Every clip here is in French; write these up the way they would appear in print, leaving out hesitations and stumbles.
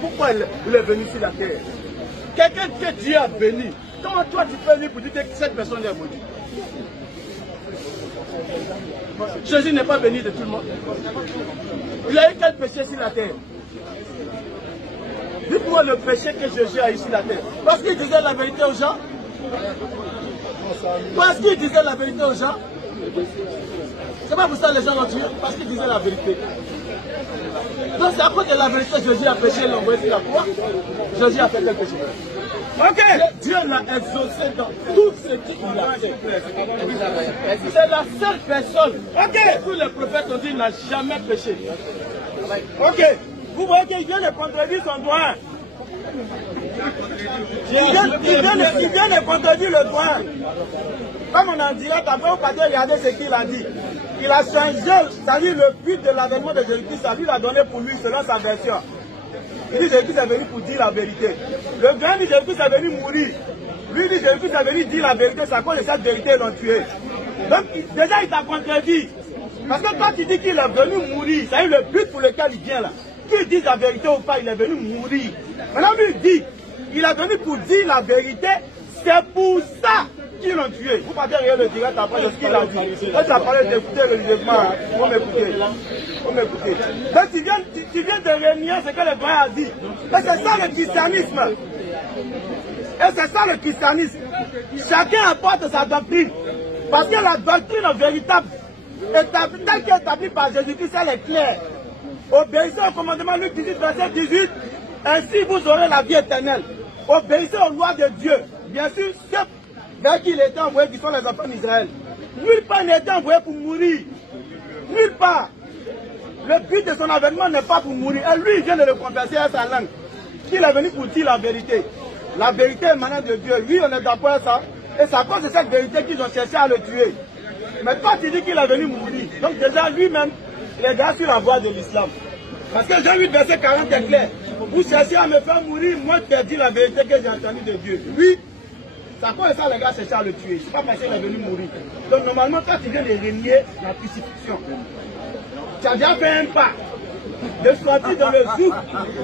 Pourquoi il est venu sur la terre? Quelqu'un que Dieu a béni. Comment toi tu peux venir pour dire que cette personne est maudite? Jésus n'est pas béni de tout le monde. Il a eu quel péché sur la terre? Dites-moi le péché que Jésus a eu sur la terre. Parce qu'il disait la vérité aux gens. Parce qu'il disait la vérité aux gens. C'est pas pour ça que les gens l'ont tué. Parce qu'il disait la vérité. Donc c'est à cause de la vérité que Jésus a péché, l'envoyé sur la croix. Jésus a fait quel péché? Ok. Dieu l'a exaucé dans tout ce qu'il a fait. C'est la seule personne. Ok. Tous les prophètes ont dit qu'il n'a jamais péché. Ok. Vous voyez qu'il vient de contredire son doigt. Il vient de contredire le doigt. Comme on en dirait, après on peut regarder ce qu'il a dit. Il a changé, c'est-à-dire le but de l'avènement de Jésus-Christ, ça lui l'a donné pour lui selon sa version. Il dit Jésus-Christ est venu pour dire la vérité. Le grand dit Jésus-Christ est venu mourir. Lui dit Jésus-Christ est venu dire la vérité, c'est à cause de cette vérité qu'ils l'ont tué. Donc déjà il t'a contredit. Parce que quand tu dis qu'il est venu mourir, c'est le but pour lequel il vient là. Qu'il dise la vérité ou pas, il est venu mourir. Maintenant lui il dit, il est venu pour dire la vérité, c'est pour ça qu'ils l'ont tué. Vous partez rien le direct après de ce qu'il a dit. Quand tu as parlé d'écouter religieusement, il faut m'écouter. Faut m'écouter. Donc tu viens de réunir ce que le doyen a dit. Et c'est ça le christianisme. Et c'est ça le christianisme. Chacun apporte sa doctrine. Parce que la doctrine véritable, telle qu'elle est établie par Jésus-Christ, elle est claire. Obéissez au commandement, Luc 18, verset 18. Ainsi vous aurez la vie éternelle. Obéissez aux lois de Dieu. Bien sûr, ceux vers qui il était envoyé, qui sont les enfants d'Israël. Nulle part n'est été envoyé pour mourir. Nulle part. Le but de son avènement n'est pas pour mourir. Et lui, il vient de le confesser à sa langue. Qu'il est venu pour dire la vérité. La vérité émanant de Dieu. Oui, on est d'accord avec ça. Et c'est à cause de cette vérité qu'ils ont cherché à le tuer. Mais toi, tu dis qu'il est venu mourir. Donc déjà, lui-même, il est déjà sur la voie de l'islam. Parce que Jean 8, verset 40 est clair. Vous cherchez à me faire mourir, moi qui ai dit la vérité que j'ai entendue de Dieu. Oui. C'est à cause de ça les gars cherchent à le tuer. C'est pas parce qu'il est venu mourir. Donc normalement, quand tu viens de régner la crucifixion, tu as déjà fait un pas de sortir dans le zouk.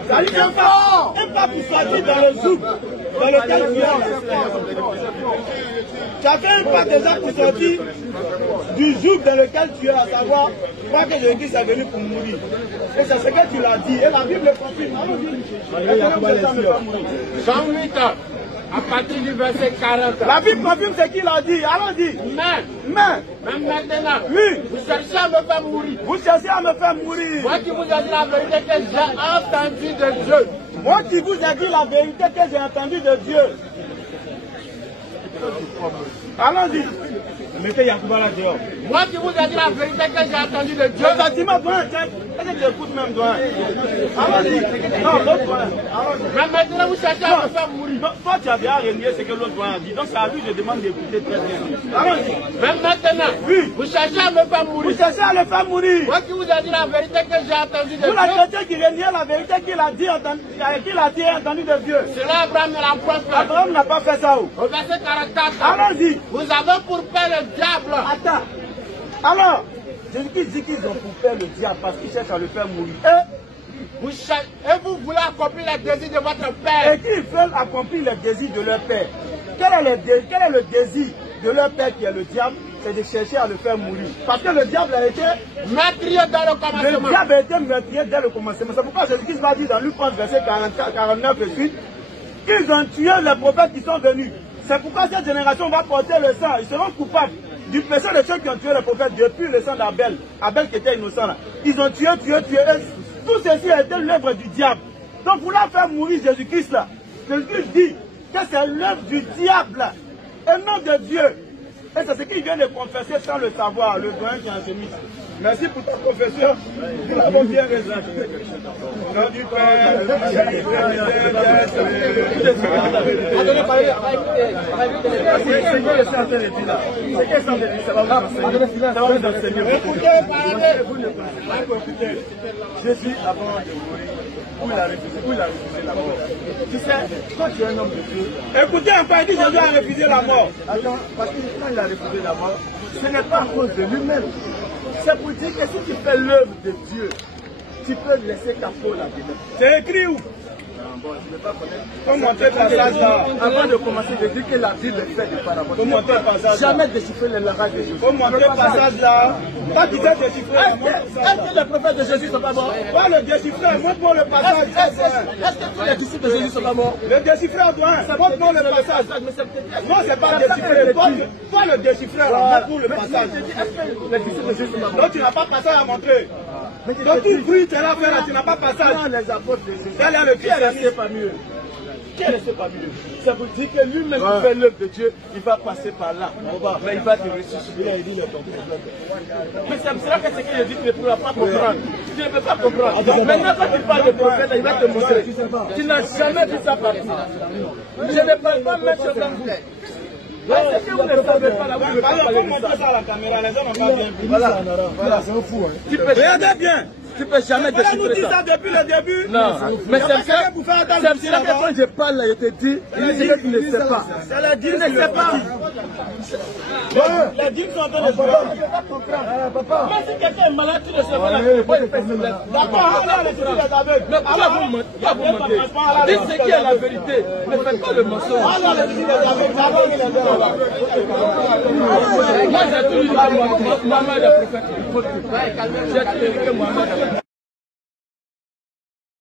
Ça dit un pas pour sortir dans le zouk dans lequel tu es. Tu as fait un pas déjà pour sortir du zouk dans lequel tu es, à savoir, pas que Jésus est venu pour mourir. Et c'est ce que tu l'as dit. Et la Bible le confirme. Jean 8 ans. À partir du verset 40. La Bible confirme ce qu'il a dit. Allons-y. Mais maintenant, oui. Vous cherchez à me faire mourir. Vous cherchez à me faire mourir. Moi qui vous ai dit la vérité que j'ai entendue de Dieu. Moi qui vous ai dit la vérité que j'ai entendue de Dieu. Allons-y. Mettez Yacouba là dehors. Moi qui vous ai dit la vérité que j'ai entendue de Dieu. Le bâtiment, doigt, est-ce que tu écoutes même, doigt? Allons-y. Non, l'autre doigt. Mais maintenant, vous cherchez à me faire mourir. Non, toi, tu as bien régné ce que l'autre doigt a dit. Donc, c'est à lui que je demande d'écouter très bien. Allons-y. Mais maintenant, oui. Vous cherchez à me faire mourir. Vous cherchez à le faire mourir. Moi qui vous ai dit la vérité que j'ai entendue de Dieu. Vous la chrétien qui régnait la vérité qu'il a dit et entendue de Dieu. Cela, Abraham ne l'a pas fait. Abraham n'a pas fait ça. Au verset 44. Allons-y. Vous avez pour faire le diable. Attends. Alors, Jésus-Christ dit qu'ils ont pour faire le diable parce qu'ils cherchent à le faire mourir. Et vous voulez accomplir les désirs de votre père. Et qu'ils veulent accomplir les désirs de leur père. Quel est le désir de leur père qui est le diable? C'est de chercher à le faire mourir. Parce que le diable a été meurtrier dans le commencement. Le diable a été meurtrier dès le commencement. C'est pourquoi Jésus-Christ va dire dans Luc 11, verset 49 et suite, qu'ils ont tué les prophètes qui sont venus. C'est pourquoi cette génération va porter le sang. Ils seront coupables du péché de ceux qui ont tué les prophètes depuis le sang d'Abel. Abel qui était innocent là. Ils ont tué. Et tout ceci a été l'œuvre du diable. Donc vouloir faire mourir Jésus-Christ là, Jésus-Christ dit que c'est l'œuvre du diable là, et non de Dieu. Et c'est ce qu'il vient de confesser sans le savoir, le doyen qui est en chemise. Merci pour ta confession. Nous avons bien raison. Au nom du Père, Jésus, avant de mourir, où il a refusé la mort. Tu sais, quand tu es un homme de Dieu, écoutez encore, il dit Jésus a refusé la mort. Attends, parce que quand il a refusé la mort, ce n'est pas à cause de lui-même. C'est pour dire que si tu fais l'œuvre de Dieu, tu peux laisser ta peau là-dedans. C'est écrit où? bon, je ne vais pas connaître. Faut montrer le passage là. Avant de commencer, je dis que la ville est faite de parabole. Faut montrer le passage là. Jamais déchiffrer les langages de Jésus. Faut montrer le passage là. Toi qui sais déchiffrer. Est-ce que les prophètes de Jésus sont pas morts? Pas le déchiffrer, montre-moi le passage. Est-ce que tous les disciples de Jésus sont pas morts? Le déchiffreur doit, montre-moi le passage. Non, c'est pas déchiffré. Toi le déchiffreur, montre-nous le passage. Les disciples de Jésus sont pas morts. Donc tu n'as pas passage à montrer. Donc tout bruit, tu es là, tu n'as pas passage. Les apôtres de Jésus. Quel est le Qui est resté parmi eux? Qui est resté parmi eux? Ça vous dit que lui-même qui fait l'œuvre de Dieu, il va passer par là. Mais il va te ressusciter. Mais c'est cela que ce qu'il dit, tu ne pourras pas comprendre. Tu ne peux pas comprendre. Maintenant, quand tu parles de prophète, il va te montrer. Tu n'as jamais vu ça partir. Je ne parle pas même sur la bouche. Est-ce que vous ne savez pas là où je parle? Faut montrer ça à la caméra, les gens n'ont pas bien vu. Voilà, c'est un fou. Regardez bien. Tu peux jamais déchiffrer ça. On nous dit ça depuis le début. Non, mais c'est ça que quand je parle là, je te dis, il ne sait pas. C'est les dîmes, ne sait pas. Les dîmes sont en train de se faire. Papa. Mais si quelqu'un est malade, tu ne sais pas. D'accord, alors les les aveugles. Mais pourquoi vous mentez? Dites ce qui est la vérité. Ne faites pas le mensonge. Alors les aveugles, moi j'ai toujours dit que Mohamed est prophète. J'ai toujours dit que Mohamed est prophète.